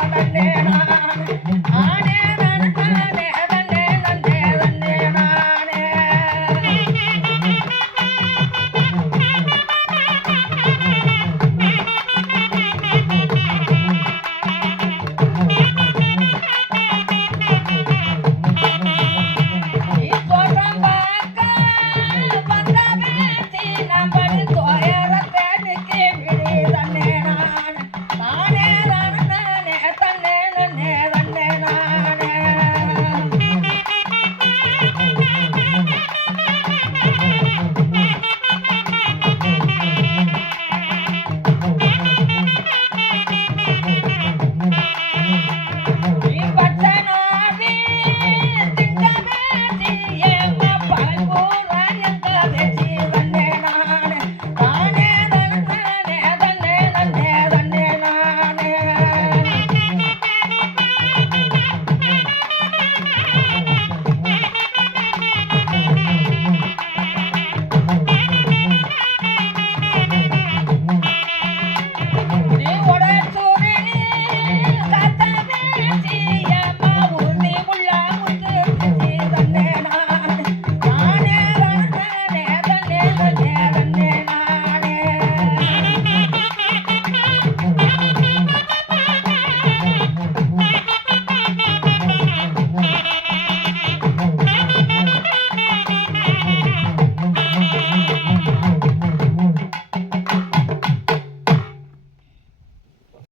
I'm a man.